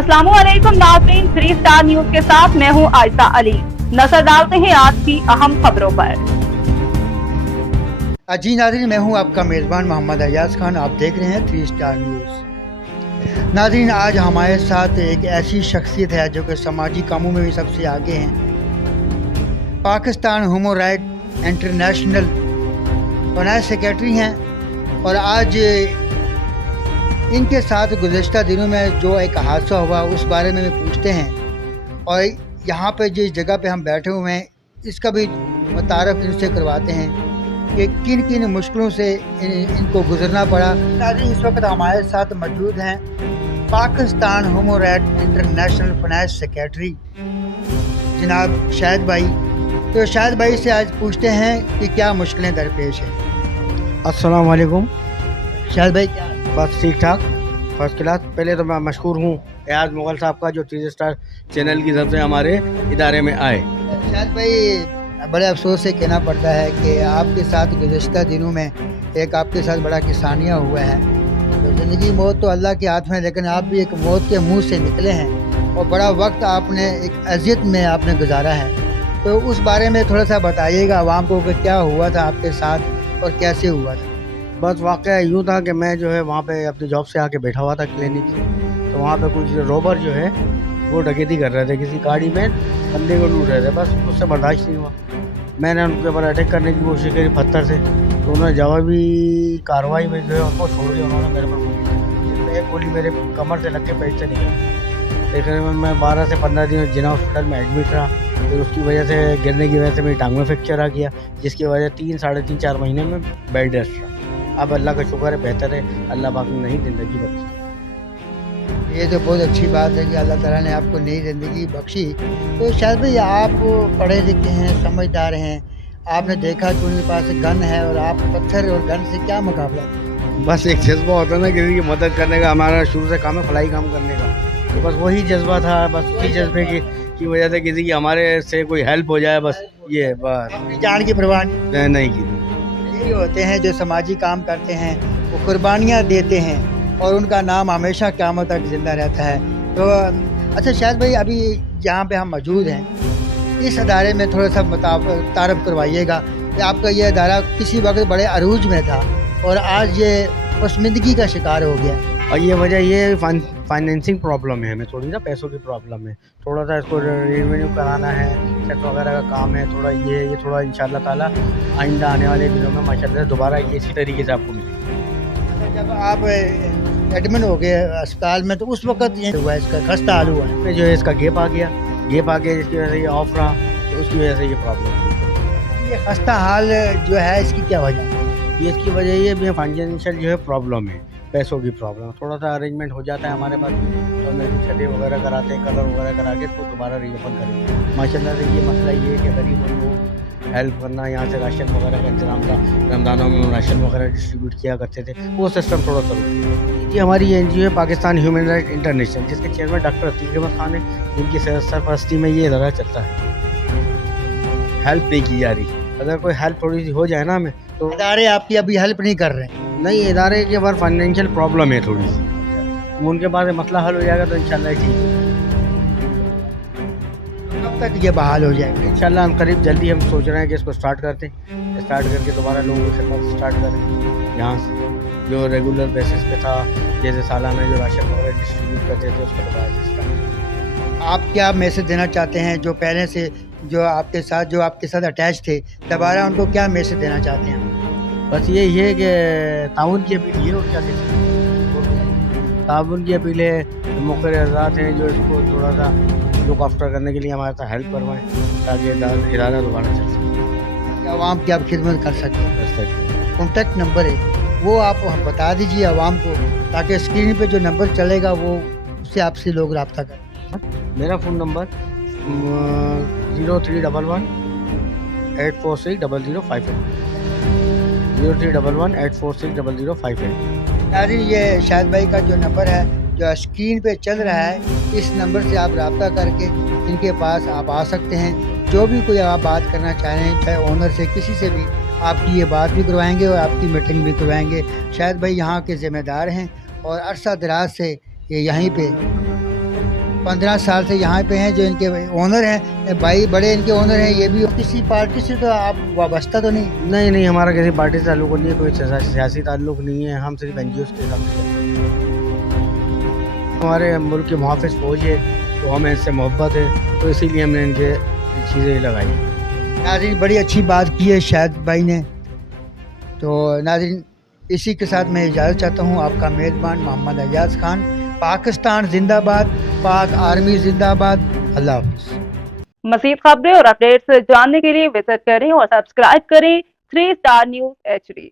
अस्सलामुअलैकुम नाज़रीन, 3 star news के साथ मैं हूं आयशा अली। नजर डालते हैं आज की अहम खबरों पर। जी नाज़रीन, मैं हूं आपका मेज़बान मोहम्मद अयाज खान। आप देख रहे हैं 3 स्टार न्यूज़। नाज़रीन, आज हमारे साथ एक ऐसी शख्सियत है जो कि समाजी कामों में भी सबसे आगे हैं। Pakistan human right international finance secretary हैं और आज इनके साथ गुज़श्ता दिनों में जो एक हादसा हुआ उस बारे में पूछते हैं और यहाँ पे जिस जगह पे हम बैठे हुए हैं इसका भी मुतारफ़ इनसे करवाते हैं कि किन किन मुश्किलों से इनको गुजरना पड़ा। नाज़रीन, इस वक्त हमारे साथ मौजूद हैं Pakistan human right international finance secretary जनाब शाहिद भाई। तो शाहिद भाई से आज पूछते हैं कि क्या मुश्किलें दरपेश हैं। अस्सलाम वालेकुम। शाहिद भाई, क्या बस ठीक ठाक, फर्स्ट क्लास। पहले तो मैं मशहूर हूँ एयाज मुगल साहब का जो 3 स्टार चैनल की तरफ से हमारे इदारे में आए। शाहिद भाई, बड़े अफसोस से कहना पड़ता है कि आपके साथ गुज़श्ता दिनों में एक आपके साथ बड़ा किसानिया हुआ है। तो ज़िंदगी मौत तो अल्लाह के हाथ में, लेकिन आप भी एक मौत के मुंह से निकले हैं और बड़ा वक्त आपने एक अज़ियत में आपने गुजारा है। तो उस बारे में थोड़ा सा बताइएगा आवाम को कि क्या हुआ था आपके साथ और कैसे हुआ था। बस वाक़या यूँ था कि मैं जो है वहाँ पे अपनी जॉब से आके बैठा हुआ था क्लिनिक से, तो वहाँ पे कुछ रोबर जो है वो डकैती कर रहे थे, किसी गाड़ी में बंदे को लूट रहे थे। बस उससे बर्दाश्त नहीं हुआ, मैंने उनके ऊपर अटैक करने की कोशिश करी पत्थर से, तो उन्होंने जवाबी कार्रवाई में जो है उनको छोड़ दिया। उन्होंने मेरे पर गोली चलाई, जिसमें एक गोली मेरे कमर से लग के पेट से निकली। लेकिन मैं 12 से 15 दिन जिना हॉस्पिटल में एडमिट रहा। फिर उसकी वजह से गिरने की वजह से मेरी टांग में फ्रैक्चर आ गया, जिसकी वजह 3 साढ़े 3 4 महीने में बेड रेस्ट रहा। अब अल्लाह का शुक्र है, बेहतर है, अल्लाह पाक ने नई ज़िंदगी बख्शी। ये तो बहुत अच्छी बात है कि अल्लाह ताला ने आपको नई ज़िंदगी बख्शी। तो शायद भाई, आप पढ़े लिखे हैं, समझदार हैं, आपने देखा कि उनके पास गन है और आप पत्थर और गन से क्या मुकाबला। बस एक जज्बा होता है ना किसी की मदद करने का, हमारा शुरू से काम है फलाई काम करने का, तो बस वही जज्बा था। बस उसी जज्बे की वजह से किसी की हमारे से कोई हेल्प हो जाए, बस ये बस अपनी जान की परवाह नहीं की। यही होते हैं जो समाजी काम करते हैं, वो कुर्बानियाँ देते हैं और उनका नाम हमेशा क़यामत तक ज़िंदा रहता है। तो अच्छा शायद भाई, अभी जहाँ पे हम मौजूद हैं इस अदारे में थोड़ा सा तारफ़ करवाइएगा कि आपका ये अदारा किसी वक्त बड़े अरूज में था और आज ये पसमानदगी का शिकार हो गया। और ये वजह ये फाइनेंसिंग प्रॉब्लम है, हमें थोड़ी ना पैसों की प्रॉब्लम है, थोड़ा सा इसको रेवेन्यू कराना है, सेट वगैरह का काम है, थोड़ा ये थोड़ा इंशाल्लाह ताला आइंदा आने वाले दिनों में माशाल्लाह दोबारा ये इसी तरीके से आपको मिलेगा। जब आप एडमिट हो गए अस्पताल में तो उस वक्त ये हुआ, इसका खस्ता हाल हुआ है, जो है इसका गेप आ गया जिसकी वजह से ये ऑफ रहा, तो उसकी वजह से ये प्रॉब्लम। ये खस्ता हाल जो है इसकी क्या वजह है? ये इसकी वजह ये भी फाइनेंशियल जो है प्रॉब्लम है, पैसों की प्रॉब्लम। थोड़ा सा अरेंजमेंट हो जाता है हमारे पास, तो हम छठे वगैरह कराते हैं, कलर वगैरह करा के तो दोबारा रीओपन करेंगे। माशाल्लाह से ये मसला ये है कि गरीबों को हेल्प करना, यहाँ से राशन वगैरह का इंतजाम था, रमज़ानों में राशन वगैरह डिस्ट्रीब्यूट किया करते थे, वो सिस्टम थोड़ा सा रुक। ये हमारी NGO है पाकिस्तान ह्यूमन राइट इंटरनेशनल, जिसके चेयरमैन डॉक्टर अतीक अहमद खान है, जिनकी सरपरस्ती में ये इदारा चलता है। हेल्प नहीं की जा रही, अगर कोई हेल्प थोड़ी सी हो जाए ना हमें तो। इदारे आपकी अभी हेल्प नहीं कर रहे हैं? नहीं, इदारे के बार फाइनेंशियल प्रॉब्लम है थोड़ी सी, उनके पास मसला हल हो जाएगा तो इंशाल्लाह ठीक है। कब तक ये बहाल हो जाएगा? इंशाल्लाह हम करीब जल्दी हम सोच रहे हैं कि इसको स्टार्ट करते हैं, स्टार्ट करके दोबारा लोगों की खिदमत स्टार्ट करें। यहाँ से जो रेगुलर बेसिस पे था, जैसे सालाना जो राशन वगैरह डिस्ट्रीब्यूट करते थे, उसको दोबारा स्टार्ट। आप क्या मैसेज देना चाहते हैं जो पहले से जो आपके साथ अटैच थे, दोबारा उनको क्या मैसेज देना चाहते हैं? बस ये है कि ताउन की अपील है और क्या कहते हैं, ताउन की अपील है। मुखर आज़ाद हैं जो इसको थोड़ा सा लुक आफ्टर करने के लिए हमारे साथ हेल्प करवाएं, ताकि इदारा दोबारा चल सके, आवाम की आप खिदमत कर सकें। कॉन्टैक्ट नंबर है वो आप बता दीजिए आवाम को, ताकि स्क्रीन पे जो नंबर चलेगा वो उससे आपसे लोग रब्ता करें। मेरा फ़ोन नंबर 0311 846 0058 0311 846 0058। नाज़रीन, ये शाहिद भाई का जो नंबर है जो स्क्रीन पे चल रहा है, इस नंबर से आप रब्ता करके इनके पास आप आ सकते हैं। जो भी कोई आप बात करना चाहें, चाहे ओनर से, किसी से भी, आपकी ये बात भी करवाएंगे और आपकी मीटिंग भी करवाएंगे। शाहिद भाई यहाँ के ज़िम्मेदार हैं और अरसा दराज से ये यहीं पे 15 साल से यहाँ पे हैं, जो इनके ओनर हैं, भाई बड़े इनके ओनर हैं, ये भी किसी पार्टी से तो आप वाबस्ता तो नहीं? नहीं नहीं, हमारा किसी पार्टी से ताल्लुक नहीं है, कोई सियासी ताल्लुक नहीं है, हम सिर्फ एनजीओ के हिसाब से। हमारे मुल्क की मुहाफ़िज़ फौज है तो हमें इससे मोहब्बत है, तो इसीलिए हमने इनके चीज़ें लगाई। नाज़रीन, बड़ी अच्छी बात की है शाहिद भाई ने। तो नाज़रीन, इसी के साथ मैं इजाज़त चाहता हूँ। आपका मेज़बान मोहम्मद एजाज खान। पाकिस्तान जिंदाबाद, पाक आर्मी जिंदाबाद। अल्लाह हाफ़िज़। मज़ीद खबरें और अपडेट्स जानने के लिए विजिट करें और सब्सक्राइब करें 3 स्टार न्यूज़ HD।